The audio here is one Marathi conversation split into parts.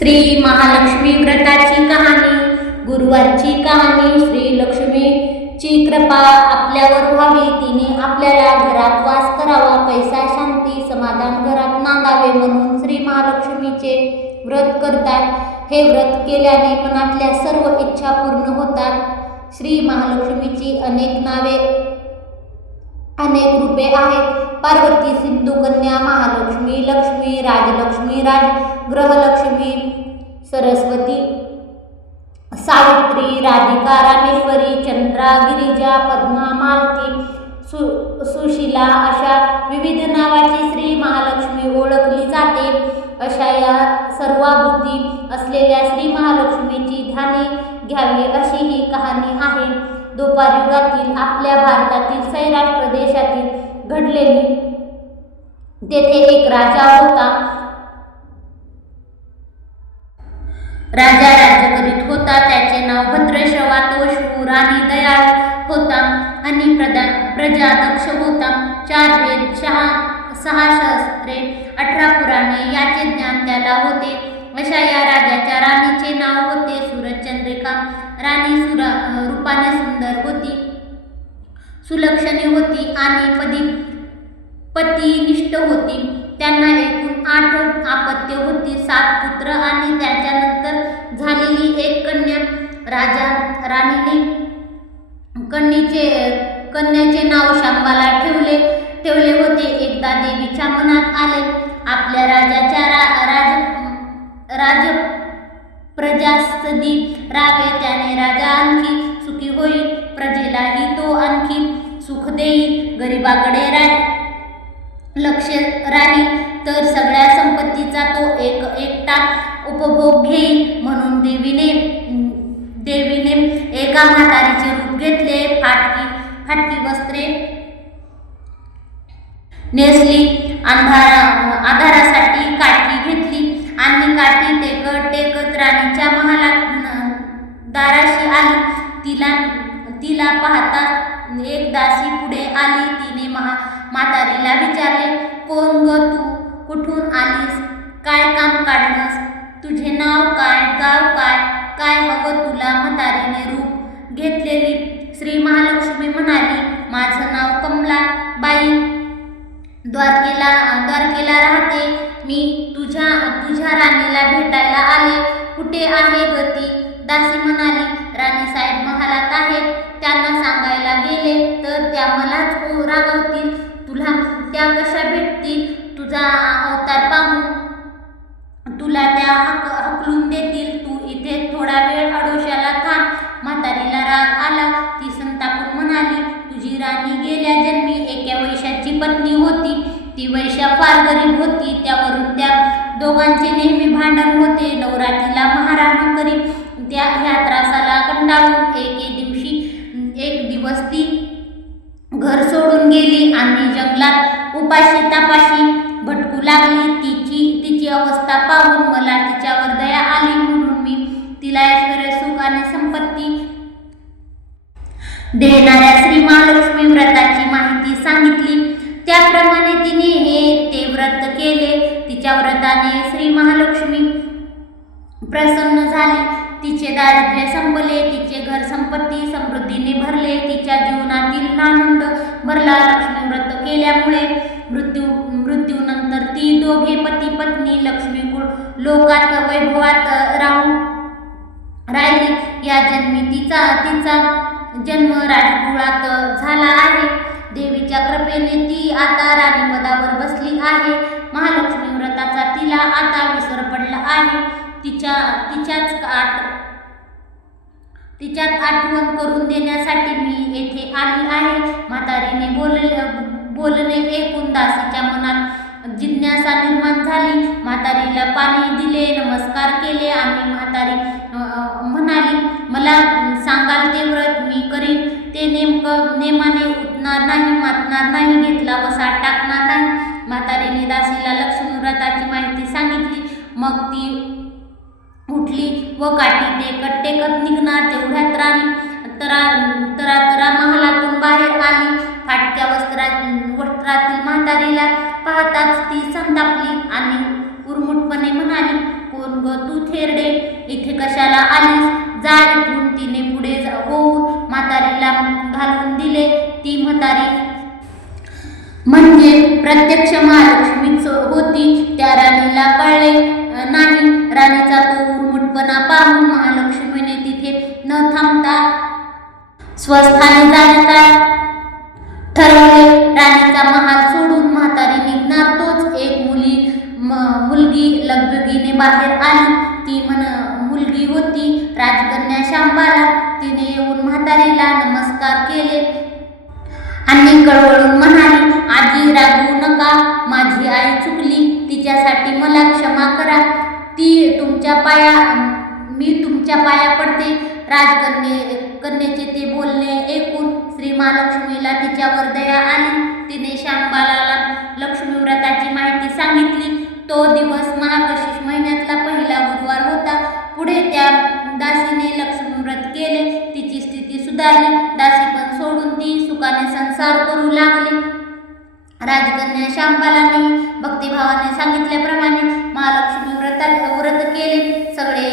श्री महालक्ष्मी व्रताची कहाणी. गुरुवारची कहाणी. श्री लक्ष्मीची कृपा आपल्यावर व्हावी, तिने आपल्याला घरात वास करावा, पैसा, शांती, समाधान घरात नांदावे म्हणून श्री महालक्ष्मीचे व्रत करतात. हे व्रत केल्याने मनातल्या सर्व इच्छा पूर्ण होतात. श्री महालक्ष्मीची अनेक नावे, अनेक रूपे आहेत. पार्वती, सिंधू कन्या, महालक्ष्मी, लक्ष्मी, राजलक्ष्मी, ग्रहलक्ष्मी, सरस्वती, सावित्री, राधिका, रामेश्वरी, चंद्रा, गिरिजा, पद्मा, मालती, सुशीला अशा विविध नावाची श्री महालक्ष्मी ओळखली जाते. अशा या सर्वाभूती असलेल्या श्री महालक्ष्मीची ध्याने घ्यावी अशी ही कहाणी आहे. द्वापार युगातील आपल्या भारतातील सौराष्ट्र देशातील घडलेली. तेथे एक राजा होता. राजा राज्य करीत होता. त्याचे नाव भद्रश्रवा. तो शूर आणि दयाळू होता आणि प्रजा दक्ष होता. 4 वेद, 6 शास्त्रे, 18 पुराणे याचे ज्ञान त्याला होते. अशा या राजाच्या राणीचे नाव होते सूरजचंद्रिका. राणी रूपाने सुंदर होती, सुलक्षणी होती आणि पतिनिष्ठ होती. त्यांना एकूण 8 अपत्य होती, 7 पुत्र आणि त्याच्यानंतर झालेली एक कन्या. राणीने कन्याचे नाव शांबाला ठेवले होते. एकदा देवीच्या मनात आले आपल्या राजाच्या प्रजासदी राहावे, त्याने राजा आणखी सुखी होईल, प्रजेलाही तो आणखी सुख देईल. गरिबाकडे लक्ष राहील तर सगळ्या संपत्तीचा तो एकटा उपभोग घेईल. म्हणून देवीने एका म्हातारीचे रूप घेतले. फाटकी वस्त्रे नेसली. आधारासाठी काठी घेतली आणि काठी टेकत राणीच्या दाराशी आली. तिला पाहता एक दासी पुढे आली. तिने म्हातारीला विचारले, कोण ग तू? कुठून आलीस? काय काम काढलंस? तुझे नाव काय? गाव काय? काय हवं तुला? म्हातारीने रूप घेतलेली श्री महालक्ष्मी म्हणाली, माझं नाव कमला बाई, द्वारकेला राहते. मी तुझ्या राणीला भेटायला आले. कुठे आहे ग ती? दासी म्हणाली, राणीसाहेब महालात आहेत. त्यांना सांगायला गेले तर त्या मलाच रागवतील. तुला त्या कशा भेटतील? तुझा अवतार पाहून तुला त्या हकलून देतील. तू इथे थोडा वेळ आडोशाला थांब. म्हातारीला राग आला. ती संतापून म्हणाली, तुझी राणी गेल्या जन्मी एका वैश्याची पत्नी होती. ती वैश्या फार गरीब होती. त्यावरून त्या दोघांचे नेहमी भांडण होते. नवरा तिला महाराणी करी. ह्या त्रासाला कंटाळून एक दिवस ती घर सोडून गेली आणि जंगलात उपाशी तापाशी भटकू लागली. तिची अवस्था पाहून मला तिच्यावर दया आली, म्हणून मी तिला ऐश्वर्य, सुख आणि संपत्ती देणाऱ्या श्री महालक्ष्मी व्रताची माहिती सांगितली. त्याप्रमाणे तिने ते व्रत केले. तिच्या व्रताने श्री महालक्ष्मी प्रसन्न झाली. तिचे दारिद्र्य संपले. तिचे घर संपत्ती समृद्धीने भरले. तिच्या जीवनातील आनंद भरला. लक्ष्मी व्रत केल्यामुळे मृत्यूनंतर ती दोघे पती पत्नी लक्ष्मी लोकात वैभवात राहिली. या जन्मी तिचा जन्म राजकुळात झाला आहे. देवीच्या कृपेने ती आता राणीपदावर बसली आहे. महालक्ष्मी व्रताचा तिला आता विसर पडला आहे. तिच्यात आठवण करून देण्यासाठी मी येथे आली आहे. म्हातारीने बोलणे ऐकून दासीच्या मनात जिज्ञासा निर्माण झाली. म्हातारीला पाणी दिले, नमस्कार केले आणि म्हातारी म्हणाली, मला सांगाल ते व्रत मी करीन. ते नेमाने उठणार नाही, मातणार नाही, घेतला वसा टाकणार नाही. म्हातारीने दासीला लक्ष्मी व्रताची माहिती सांगितली. मग ती उठली व काठी टेकत निघणार. तेवढ्यात तरा महालातून बाहेर आली. फाटक्या वस्त्रातील म्हातारीला पाहताच ती संतापली आणि उर्मुटपणे म्हणाली, कोण कोण ग तू थेरडे, इथे कशाला आलीस, जा इथून. तिने पुढे होऊन म्हातारीला घालून दिले. ती म्हातारी म्हणजे प्रत्यक्ष महालक्ष्मीच होती. त्या राणीला कळले नाही. राणीचा तो उर्मटपणा पाहून महालक्ष्मीने तिथे न थांबता स्वस्थानी जाण्याचा ठरवले. राणीचा महाल सोडून म्हातारी निघणार तोच एक मुलगी लगबगीने बाहेर आली. ती मुलगी होती राजकन्या शांबाला. तिने येऊन म्हातारीला नमस्कार केले आणि कळवळून म्हणाली, आजी रागवू नका, माझी आई चुकली, तिच्यासाठी मला क्षमा करा. मी तुमच्या पाया पडते. कन्येचे ते बोलणे ऐकून श्री महालक्ष्मीला तिच्यावर दया आली. तिने शांबाला लक्ष्मी व्रताची माहिती सांगितली. तो दिवस मार्गशीर्ष महिन्यातला पहिला गुरुवार होता. पुढे त्या दासीने लक्ष्मी व्रत केले. तिची स्थिती सुधारली. दासी पण सोडून ती सुखाने संसार करू लागली. राजकन्या शांबालाने भक्तिभावाने सांगितल्याप्रमाणे महालक्ष्मी व्रत केले. सगळे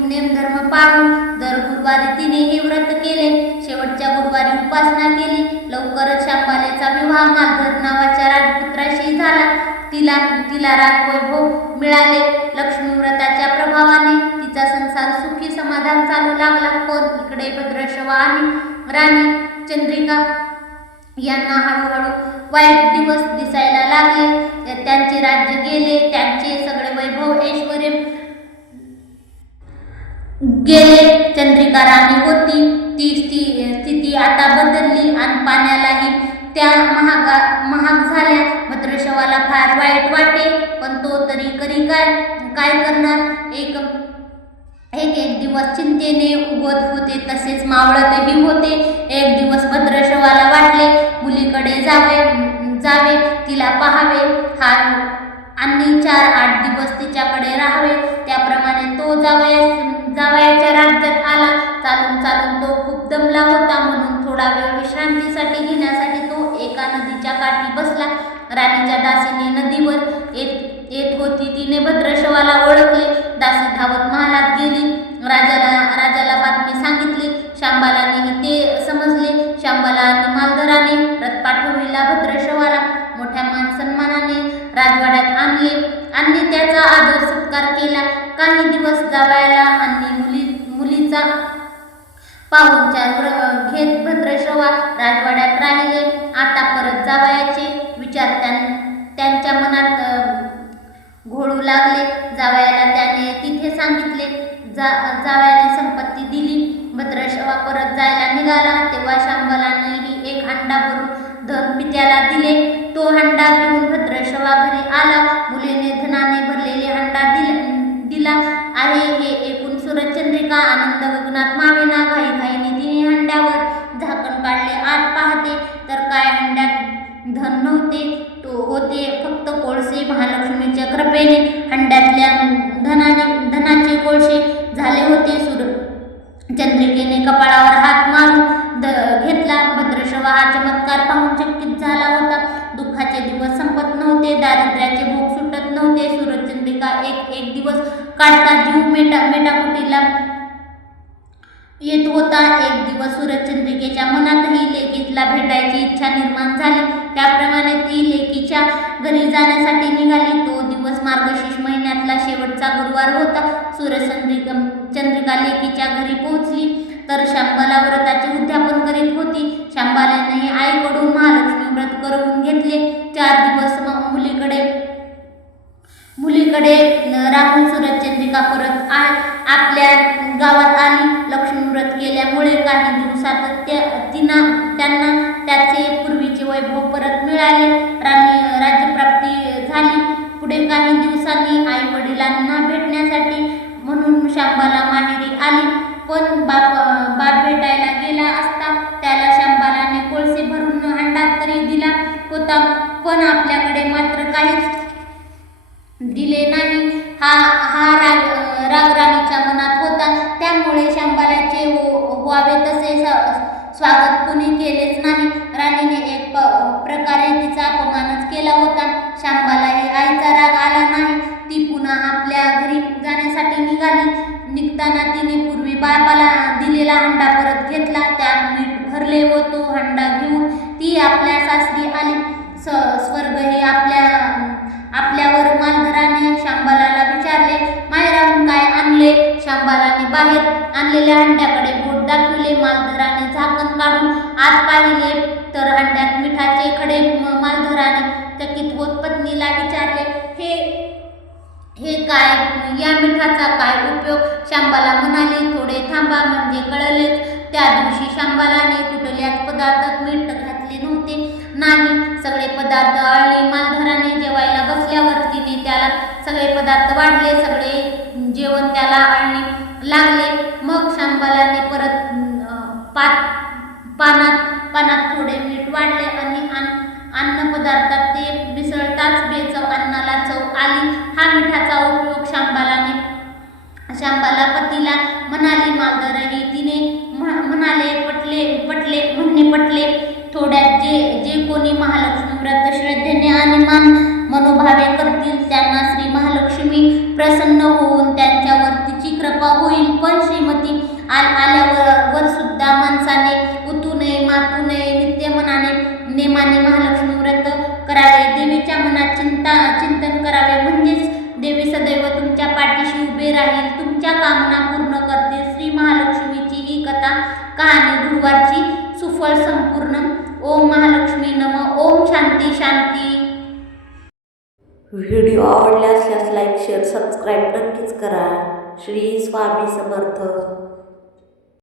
नेमधर्म पाळून दर गुरुवारी तिने हे व्रत केले. शेवटच्या गुरुवारी उपासना केली. लवकरच शांबालेचा विवाह मालधर नावाच्या राजपुत्राशी झाला. तिला राजवैभव मिळाले. लक्ष्मी व्रताच्या प्रभावाने तिचा संसार सुखी समाधान चालू लागला. पण इकडे भद्रश्रवा आणि राणी चंद्रिका यांना हळूहळू वाईट दिवस दिसायला लागले. त्यांचे राज्य गेले. त्यांचे सगळे वैभव ऐश्वर्य गेले. चंद्रिका राणी होती ती स्थिती आता बदलली आणि पाण्यालाही त्या महाग झाल्या. भद्रश्रवाला फार वाईट वाटे, पण तो तरी काय करणार. एक दिवस चिंतेने उगवत होते, तसेच मावळतही होते. एक दिवस भद्रश्रवाला वाटले मुलीकडे जावे, तिला पाहावे आणि 4-8 दिवस तिच्याकडे राहावे. त्याप्रमाणे तो जावयाच्या राज्यात आला. चालून तो खूप दमला होता, म्हणून थोडा वेळ विश्रांतीसाठी घेण्यासाठी तो एका नदीच्या काठी बसला. राणीच्या दासीने नदीवर येत होती. तिने भद्रश्रवाला ओळखले. दासी धावत महालात गेली. राजाला बातमी सांगितली. शांबालानेही ते समजले. शांबाला आणि मालधराने रथ पाठविला. भद्रश्रवाला मोठ्या मानसन्मानाने राजवाड्यात आणले. त्याचा आदर सत्कार केला. काही दिवस जावयाला आणि मुलीचा पाहुणचार घेत भद्रश्रवा राजवाड्यात राहिले. आता परत जावयाचे विचार त्यांच्या मनात घोळू लागले. जावयाला त्याने तिथे सांगितले. जावयाने संपत्ती दिली. भद्रश्रवा परत जायला निघाला तेव्हा शांबालानेही एक हंडा भरून धन पित्याला दिले. तो हंडा घेऊन भद्रश्रवा घरी आला. मुलीने धनाने भरलेले हंडा दिला आहे हे ऐकून सूरजचंद्रिका आनंद गगनात मावेना. घाईघाईने तिने हंड्यावर झाकण काढले. आत पाहते तर काय हंड्यात धन नव्हते, होते फक्त कोळसे. महालक्ष्मीच्या कृपेने हंड्यातल्या धनाचे कोळसे झाले होते. चंद्रिकेने कपाळावर हात मारून घेतला. भद्रश्रवा हा चमत्कार पाहून चकित झाला होता. दुःखाचे दिवस संपत नव्हते. दारिद्र्याचे भोग सुटत नव्हते. सूरजचंद्रिका एक दिवस काढता जीव मेटाकुटीला येत होता. एक दिवस सूरजचंद्रिकेच्या मनातही लेकीला भेटायची इच्छा निर्माण झाली. त्याप्रमाणे ती लेकीच्या घरी जाण्यासाठी निघाली. तो दिवस मार्गशीर्ष महिन्यातला शेवटचा गुरुवार होता. सूरजचंद्रिका लेकीच्या घरी पोहोचली तर शांबाला व्रताचे उद्यापन करीत होती. शांबालाने आईकडून महालक्ष्मी व्रत करवून घेतले. 4 दिवस मुलीकडे राहून सूरजचंद्रिका परत आपल्या गावात आली. लक्ष्मी व्रत केल्यामुळे काही दिवसात त्यांना त्याचे पूर्वीचे वैभव परत मिळाले. राज्यप्राप्ती झाली. पुढे काही दिवसांनी आई वडिलांना भेटण्यासाठी म्हणून शांबाला माहेरी आली. पण बाप भेटायला गेला असता त्याला शांबालाने कोळसे भरून हंडा तरी दिला होता, पण आपल्याकडे मात्र काहीच दिले नाही. हा राग राणीच्या मनात होता. त्यामुळे शांबालाचे व्हावे तसे स्वागत कुणी केलेच नाही. राणीने एक प्रकारे तिचा अपमानच केला होता. शांबालाही आईचा राग आला नाही. ती पुन्हा आपल्या घरी जाण्यासाठी बाहेर आणलेल्या हंड्याकडे बोट दाखविले. मालधराने झाकण काढून आत पाहिले तर हंड्यात मिठाचे खडे. मालधराने चकित होत पत्नीला विचारले, हे काय? या मिठाचा काय उपयोग? शांबाला म्हणाली, थोडे थांबा म्हणजे कळलेच. त्या दिवशी शांबालाने कुठल्याच पदार्थात मीठ घातले नव्हते. नाही, सगळे पदार्थ आळले. मालधराने जेवायला बसल्यावर तिने त्याला सगळे पदार्थ वाढले. सगळे जेवण त्याला आळणे लागले. मग शांबालाने परत पानात थोडे मीठ वाढले आणि अन्न पदार्थात ते मिसळताच बेचव अन्नाला चव आली. हा मिठाचा उपयोग शांबाला पतीला म्हणाली. मालधरही तिने म्हणणे पटले. थोड्यात जे कोणी महालक्ष्मी व्रत श्रद्धेने आणि मनोभावे करतील त्यांना श्री महालक्ष्मी प्रसन्न होऊन त्यांच्यावर तिची कृपा होईल. पण श्रीमती आल्यावर सुद्धा माणसाने उतू नये, मातू नये. नेमाने महालक्ष्मी व्रत करावे. देवीच्या मनात चिंतन करावे. म्हणजेच देवी सदैव तुमच्या पाठीशी उभे राहील, तुमच्या कामना पूर्ण करते. श्री महालक्ष्मीची ही कहाणी गुरुवारची सुफळ संपूर्ण. ओम महालक्ष्मी नमः. ओम शांती शांती. व्हिडिओ आवडला असल्यास लाईक, शेअर, सबस्क्राईब नक्कीच करा. श्री स्वामी समर्थ.